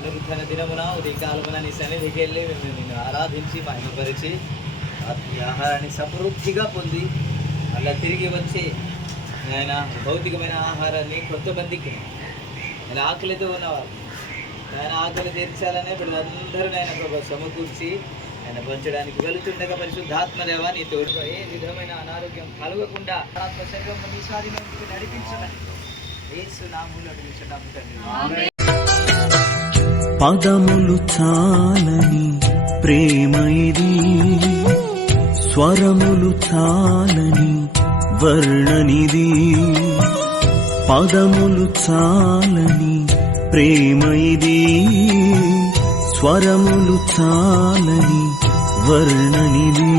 పునరుద్ధరణ దినమున ఉదయకాలమున నీ సన్నిధికి వెళ్ళి మేము నిన్ను ఆరాధించి మహిమపరిచి ఈ ఆహారాన్ని సమృద్ధిగా పొంది అలా తిరిగి వచ్చి ఆయన భౌతికమైన ఆహారాన్ని కొంతమందికి ఆయన ఆకలితో ఉన్నవారు ఆయన ఆకలి తీర్చాలనే ఇప్పుడు అందరూ ఆయన ప్రభు సమకూర్చి ఆయన పంచడానికి వెళుతుండగా పరిశుద్ధాత్మదేవ నీ తోడు ఏ విధమైన అనారోగ్యం కలగకుండా ఆత్మ శరీరం నీ స్వాధీనంకి నడిపించమని యేసు నామములో అడుగుచున్నాము తండ్రి. పదములు చాలని ప్రేమ ఇది, స్వరములు చాలని వర్ణనిది. పదములు చాలని ప్రేమ ఇది, స్వరములు చాలని వర్ణనిది.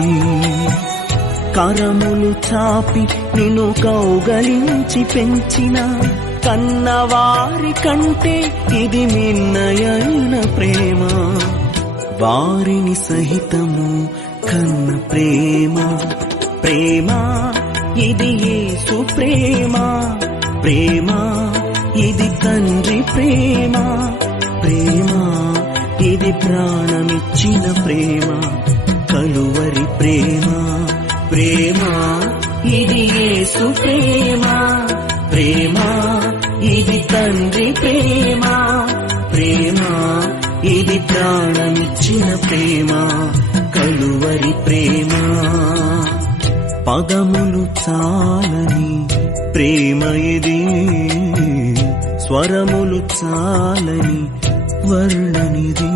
కరములు చాపి నిన్ను కౌగలించి పెంచిన కన్నవారి కంటే ఇది మిన్నయైన ప్రేమ. వారిని సహితము కన్న ప్రేమ, ప్రేమ ఇది యేసు ప్రేమ. ప్రేమ ఇది తండ్రి ప్రేమ, ప్రేమ ఇది ప్రాణమిచ్చిన ప్రేమ. కలువరి ప్రేమ, ప్రేమ ఇది యేసు ప్రేమ. ప్రేమ ఇది తండ్రి ప్రేమ, ప్రేమ ఇది ప్రాణమిచ్చిన ప్రేమ. కలువరి ప్రేమ. పదములు చాలని ప్రేమ ఇది, స్వరములు చాలని వర్ణనిది.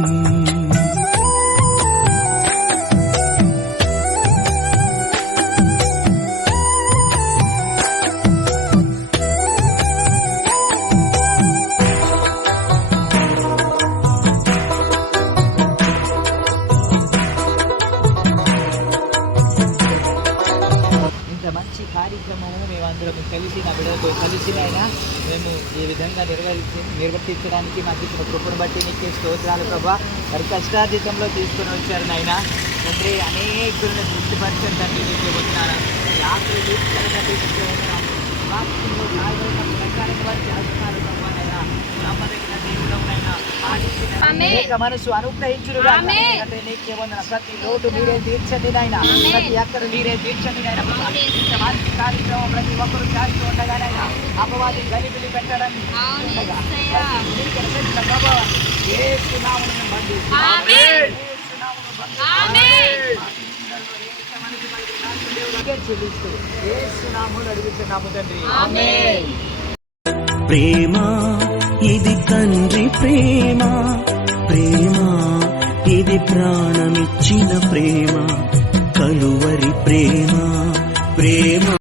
మంచి కార్యక్రమము మేమందరం కలిసి నా బిడ్డలతో కలిసి అయినా మేము ఈ విధంగా నిర్వర్తించడానికి మాకు ఇచ్చిన కృపను బట్టి నీకే స్తోత్రాలు ప్రభా. వారి కష్టార్జితంలో తీసుకొని వచ్చారు నాయన తండ్రి. అనేకులను తృప్తిపరచండి తండ్రి, నీకే వందనాలు. ఆకలి తీర్చాలి తండ్రి, నీకే వందనాలు. వాక్యంలో రాయబడిన ప్రకారం వారు చేస్తున్నారు ప్రభా. నైనా నమ్మదగిన దేవుడవునైనా మనసు అనుగ్రహించుడుగా నీకే వందనాలు. ప్రతి లోటు మీరే తీర్చండి నాయన, ప్రతి అక్కడు మీరే తీర్చండి నాయన. మంచి కార్యక్రమం ప్రతి ఒక్కరు చేస్తూ ఉండగానైనా అపవాది గలిబిలి పెట్టడానికి చెల్లిస్తూ ఏసునామములో అడుగుచున్నాము తండ్రి. ప్రేమ ఇది తండ్రి ప్రేమ, ప్రేమ ఇది ప్రాణమిచ్చిన ప్రేమ. కలువరి ప్రేమ, ప్రేమ